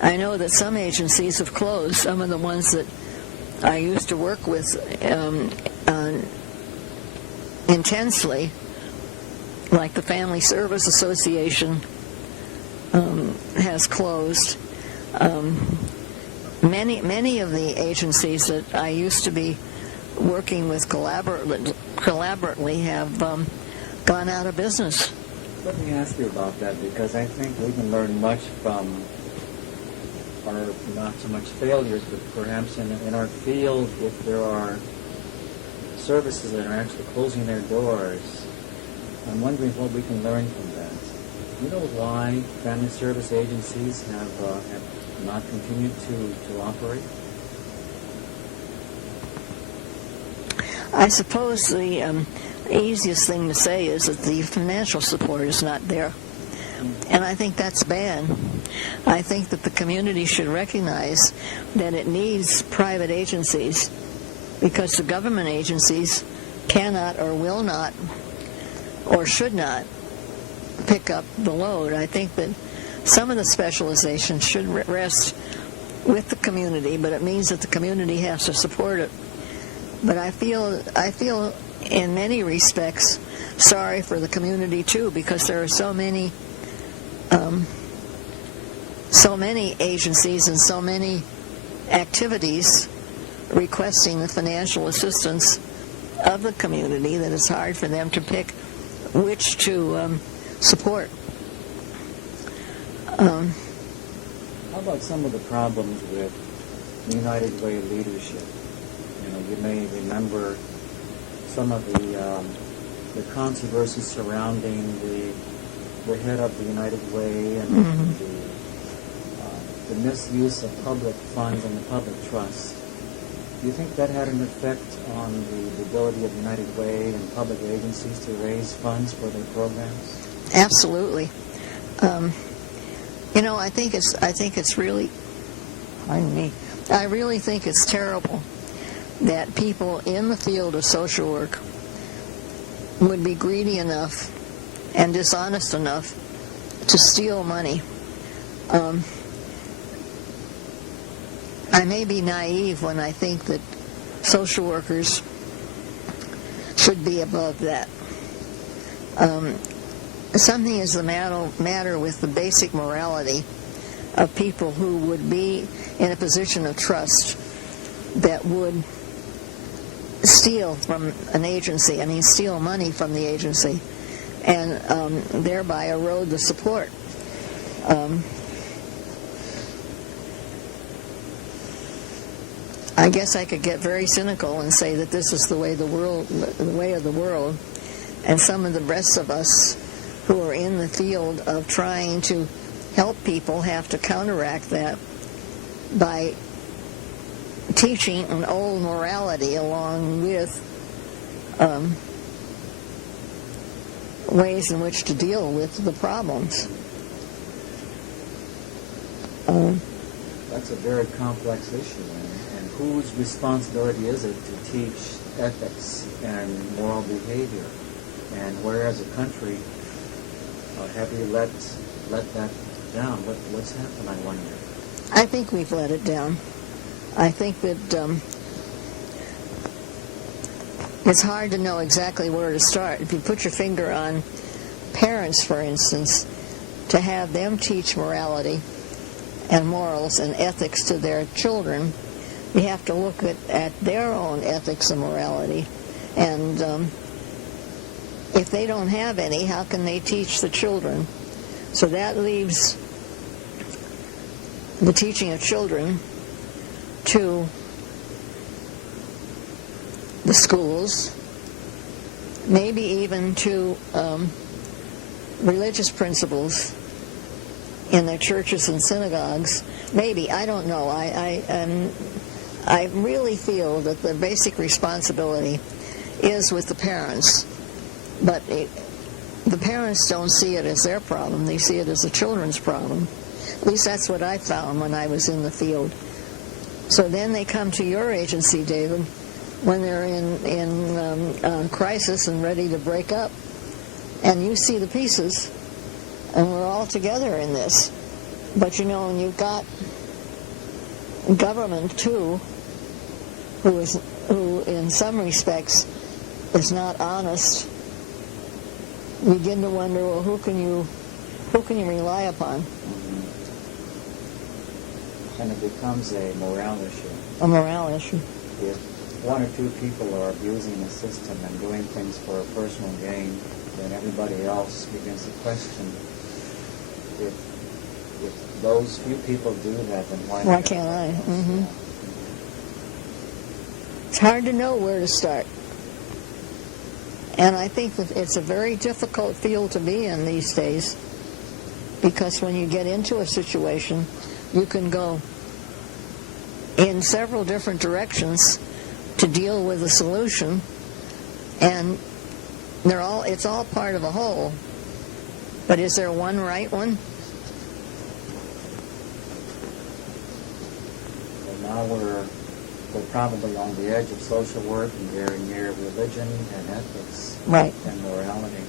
I know that some agencies have closed. Some of the ones that I used to work with intensely, like the Family Service Association, has closed. Many of the agencies that I used to be working with collaboratively have gone out of business. Let me ask you about that, because I think we can learn much from our, not so much failures, but perhaps in our field, if there are services that are actually closing their doors. I'm wondering what we can learn from that. Do you know why family service agencies have not continued to operate? I suppose the easiest thing to say is that the financial support is not there. And I think that's bad. I think that the community should recognize that it needs private agencies, because the government agencies cannot or will not or should not pick up the load. I think that some of the specialization should rest with the community, but it means that the community has to support it. But I feel in many respects sorry for the community too, because there are so many agencies and so many activities requesting the financial assistance of the community that it's hard for them to pick which to support. How about some of the problems with United Way leadership? You know, you may remember some of the controversy surrounding the head of the United Way and the misuse of public funds and the public trust. Do you think that had an effect on the ability of United Way and public agencies to raise funds for their programs? Absolutely. I think it's really, pardon me, I really think it's terrible that people in the field of social work would be greedy enough and dishonest enough to steal money. I may be naive when I think that social workers should be above that. Something is the matter with the basic morality of people who would be in a position of trust that would steal from an agency, steal money from the agency, and thereby erode the support. I guess I could get very cynical and say that this is the way of the world, and some of the rest of us who are in the field of trying to help people have to counteract that by teaching an old morality along with ways in which to deal with the problems. That's a very complex issue, and whose responsibility is it to teach ethics and moral behavior? And where, as a country, have we let that down? What's happened, I wonder? I think we've let it down. I think that it's hard to know exactly where to start. If you put your finger on parents, for instance, to have them teach morality and morals and ethics to their children, you have to look at their own ethics and morality. And if they don't have any, how can they teach the children? So that leaves the teaching of children to the schools, maybe even to religious principles in their churches and synagogues. Maybe, I don't know. I really feel that the basic responsibility is with the parents, but the parents don't see it as their problem. They see it as the children's problem. At least that's what I found when I was in the field. So then they come to your agency, David, when they're in crisis and ready to break up, and you see the pieces, and we're all together in this. But and you've got government too, who in some respects is not honest. You begin to wonder, well, who can you rely upon? And it becomes a morale issue. A morale issue. If one or two people are abusing the system and doing things for personal gain, then everybody else begins to question if those few people do that, then why can't I? Mm-hmm. It's hard to know where to start. And I think that it's a very difficult field to be in these days, because when you get into a situation, you can go in several different directions to deal with a solution, and it's all part of a whole. But is there one right one? Well, now we're probably on the edge of social work and very near religion and ethics, right, and morality.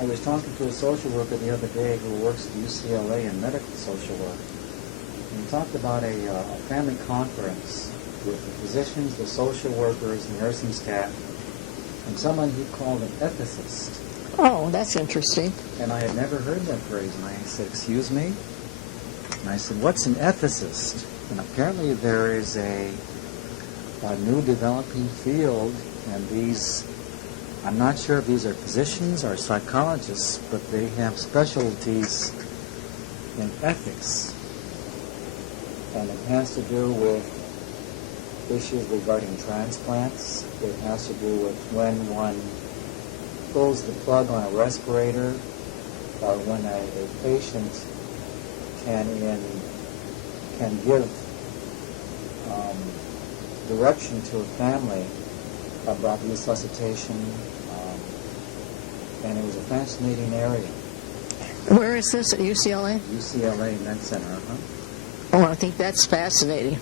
I was talking to a social worker the other day who works at UCLA in medical social work. And he talked about a family conference with the physicians, the social workers, the nursing staff, and someone he called an ethicist. Oh, that's interesting. And I had never heard that phrase. And I said, "Excuse me?" And I said, "What's an ethicist?" And apparently there is a new developing field, and these, I'm not sure if these are physicians or psychologists, but they have specialties in ethics. And it has to do with issues regarding transplants. It has to do with when one pulls the plug on a respirator, or when a patient can give direction to a family about resuscitation, and it was a fascinating area. Where is this, at UCLA? UCLA Med Center, Oh, I think that's fascinating.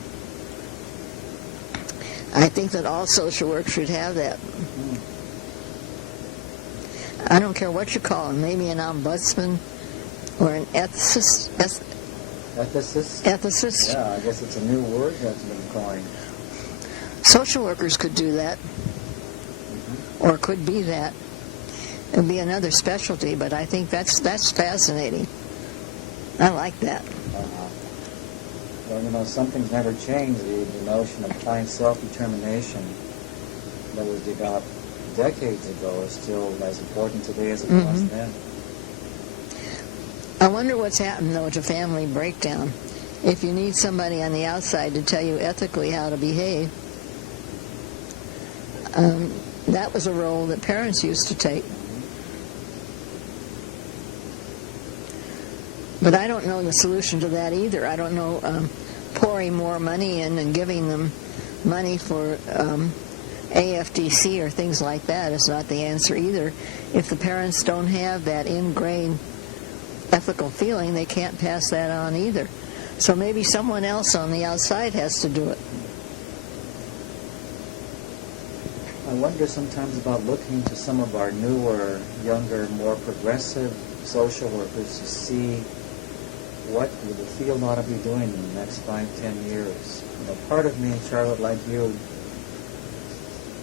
I think that all social work should have that. Mm-hmm. I don't care what you call them, maybe an ombudsman or an ethicist. Ethicist? Ethicist? Yeah, I guess it's a new word that's been coined. Social workers could do that, or could be that. It would be another specialty, but I think that's fascinating. I like that. Well, something's never changed. The notion of client self-determination that was developed decades ago is still as important today as it was then. I wonder what's happened, though, to family breakdown. If you need somebody on the outside to tell you ethically how to behave, that was a role that parents used to take. But I don't know the solution to that either. I don't know pouring more money in and giving them money for AFDC or things like that is not the answer either. If the parents don't have that ingrained ethical feeling, they can't pass that on either. So maybe someone else on the outside has to do it. I wonder sometimes about looking to some of our newer, younger, more progressive social workers to see what the field ought to be doing in the next 5-10 years. Part of me, Charlotte, like you,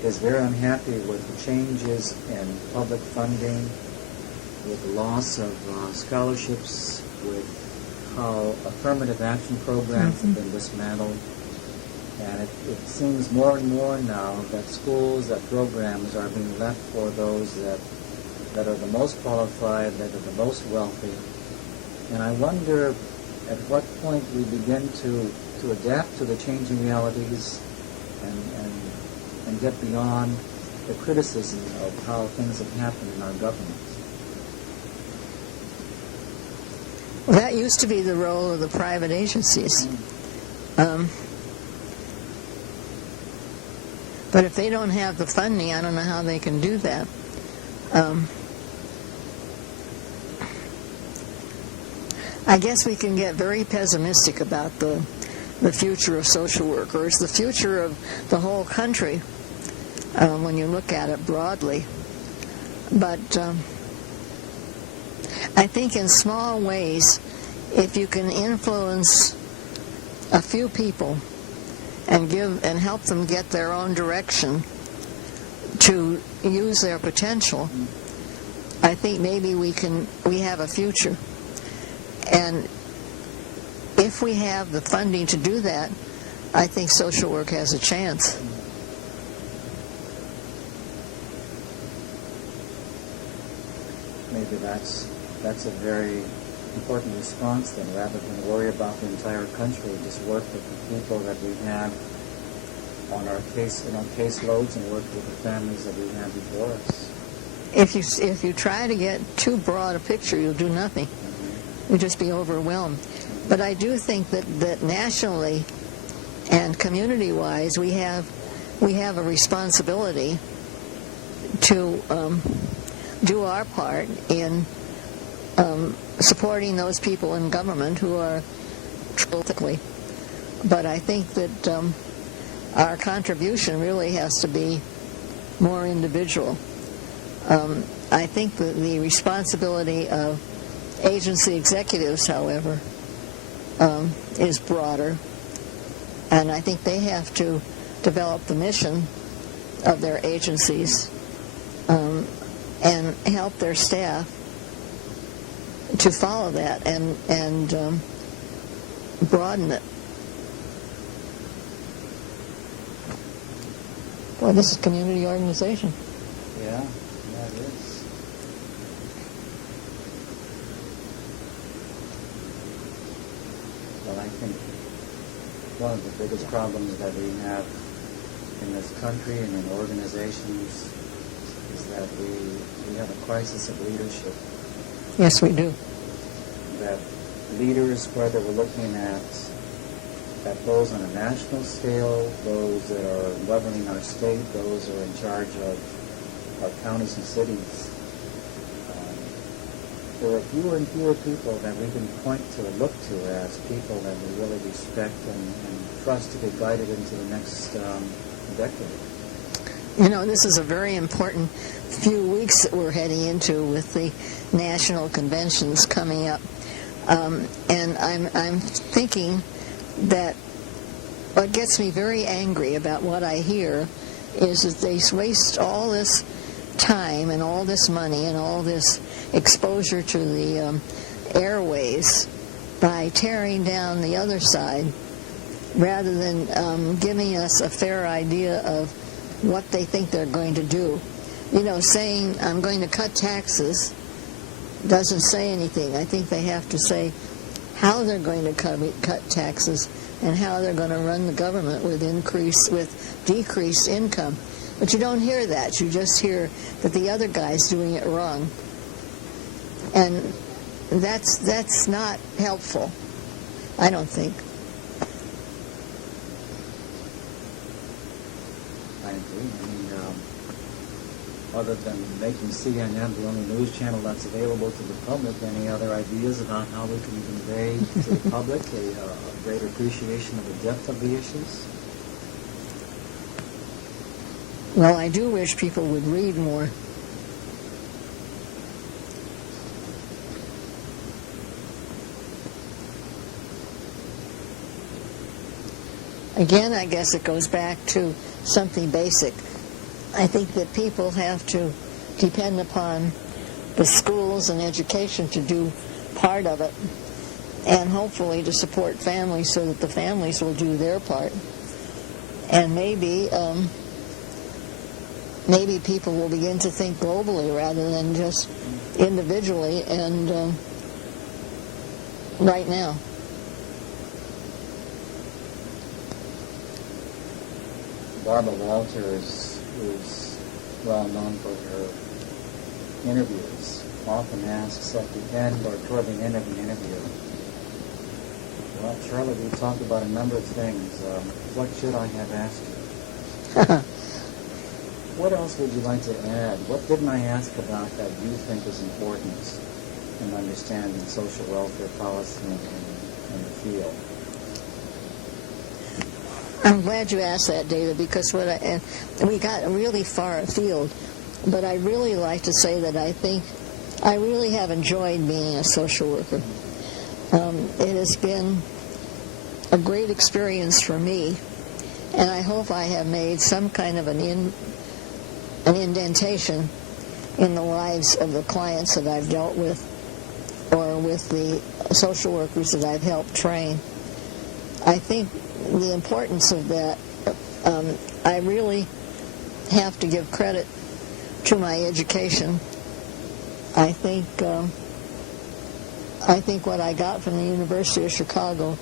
is very unhappy with the changes in public funding, with the loss of scholarships, with how affirmative action programs have been dismantled. And it seems more and more now that schools, that programs are being left for those that are the most qualified, that are the most wealthy. And I wonder at what point we begin to adapt to the changing realities and get beyond the criticism of how things have happened in our government. Well, that used to be the role of the private agencies. But if they don't have the funding, I don't know how they can do that. I guess we can get very pessimistic about the future of social workers, the future of the whole country, when you look at it broadly. But I think in small ways, if you can influence a few people and help them get their own direction to use their potential, I think maybe we have a future. And if we have the funding to do that, I think social work has a chance. Maybe that's a very important response then, rather than worry about the entire country, just work with the people that we have on our caseloads and work with the families that we have before us. If you try to get too broad a picture, you'll do nothing. You'll just be overwhelmed. But I do think that nationally and community-wise, we have a responsibility to do our part in supporting those people in government who are ethically. But I think that our contribution really has to be more individual. I think that the responsibility of agency executives, however, is broader, and I think they have to develop the mission of their agencies and help their staff to follow that and broaden it. Boy, this is community organization. Yeah, it is. Well, I think one of the biggest problems that we have in this country and in organizations is that we have a crisis of leadership. Yes, we do. That leaders, whether we're looking at those on a national scale, those that are governing our state, those who are in charge of our counties and cities, there are fewer and fewer people that we can point to and look to as people that we really respect and trust to be guided into the next decade. You know, this is a very important few weeks that we're heading into with the national conventions coming up. And I'm thinking that what gets me very angry about what I hear is that they waste all this time and all this money and all this exposure to the airways by tearing down the other side rather than giving us a fair idea of what they think they're going to do. You know, saying, I'm going to cut taxes doesn't say anything. I think they have to say how they're going to cut taxes and how they're going to run the government with decreased income. But you don't hear that. You just hear that the other guy's doing it wrong. And that's not helpful, I don't think. I agree. I mean, other than making CNN the only news channel that's available to the public, any other ideas about how we can convey to the public a greater appreciation of the depth of the issues? Well, I do wish people would read more. Again, I guess it goes back to something basic. I think that people have to depend upon the schools and education to do part of it, and hopefully to support families so that the families will do their part. And maybe people will begin to think globally rather than just individually and right now. Barbara Walters is well known for her interviews, often asks at the end or toward the end of an interview, well, Charlotte, we talked about a number of things. What should I have asked you? What else would you like to add? What didn't I ask about that you think is important in understanding social welfare policy in the field? I'm glad you asked that, David, because we got really far afield. But I'd really like to say that I think I really have enjoyed being a social worker. It has been a great experience for me, and I hope I have made some kind of an indentation in the lives of the clients that I've dealt with or with the social workers that I've helped train. I think the importance of that, I really have to give credit to my education. I think what I got from the University of Chicago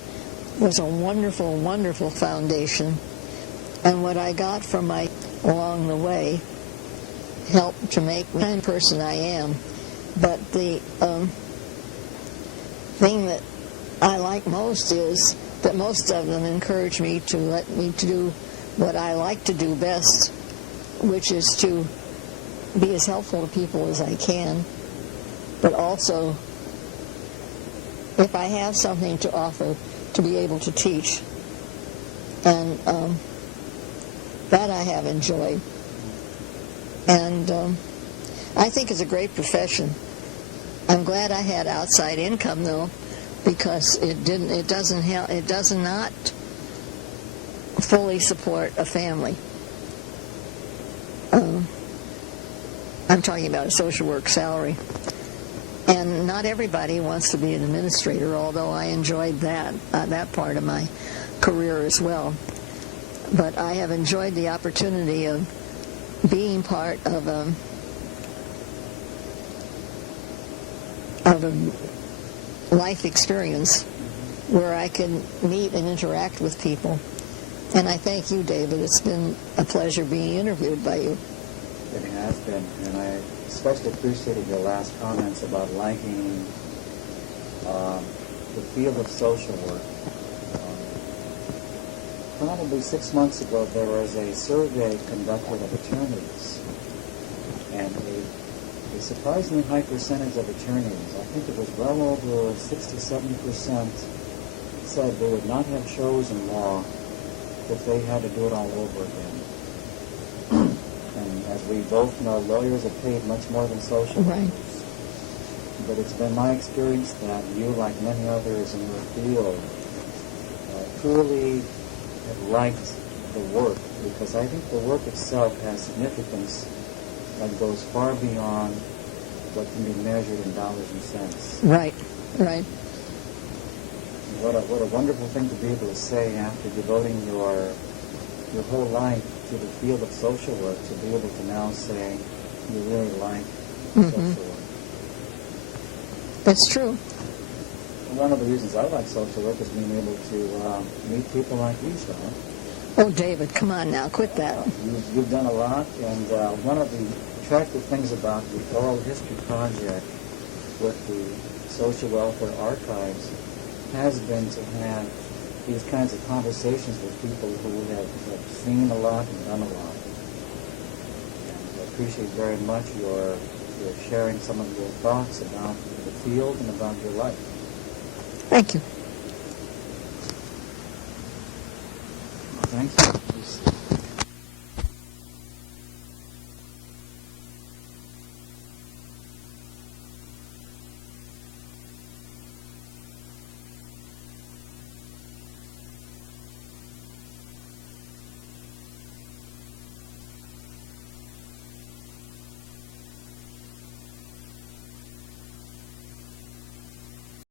was a wonderful, wonderful foundation, and what I got from my along the way helped to make me the kind of person I am. But the thing that I like most is that most of them encourage me to let me to do what I like to do best, which is to be as helpful to people as I can, but also, if I have something to offer, to be able to teach. And that I have enjoyed. And I think it's a great profession. I'm glad I had outside income, though, because it does not fully support a family. I'm talking about a social work salary. And not everybody wants to be an administrator, although I enjoyed that part of my career as well. But I have enjoyed the opportunity of being part of a life experience where I can meet and interact with people. And I thank you, David. It's been a pleasure being interviewed by you. It has been, and I especially appreciated your last comments about liking the field of social work. Probably 6 months ago, there was a survey conducted of attorneys, and a surprisingly high percentage of attorneys, I think it was well over 60-70%, said they would not have chosen law if they had to do it all over again. And as we both know, lawyers are paid much more than social workers. Right. But it's been my experience that you, like many others in your field, truly have liked the work, because I think the work itself has significance that goes far beyond what can be measured in dollars and cents. Right, right. What a wonderful thing to be able to say after devoting your whole life to the field of social work, to be able to now say you really like social work. That's true. One of the reasons I like social work is being able to meet people like you, Charlotte. Oh, David, come on now, quit that. You've done a lot, and one of the attractive things about the oral history project with the social welfare archives has been to have these kinds of conversations with people who have seen a lot and done a lot. And I appreciate very much your sharing some of your thoughts about the field and about your life. Thank you. Thank you.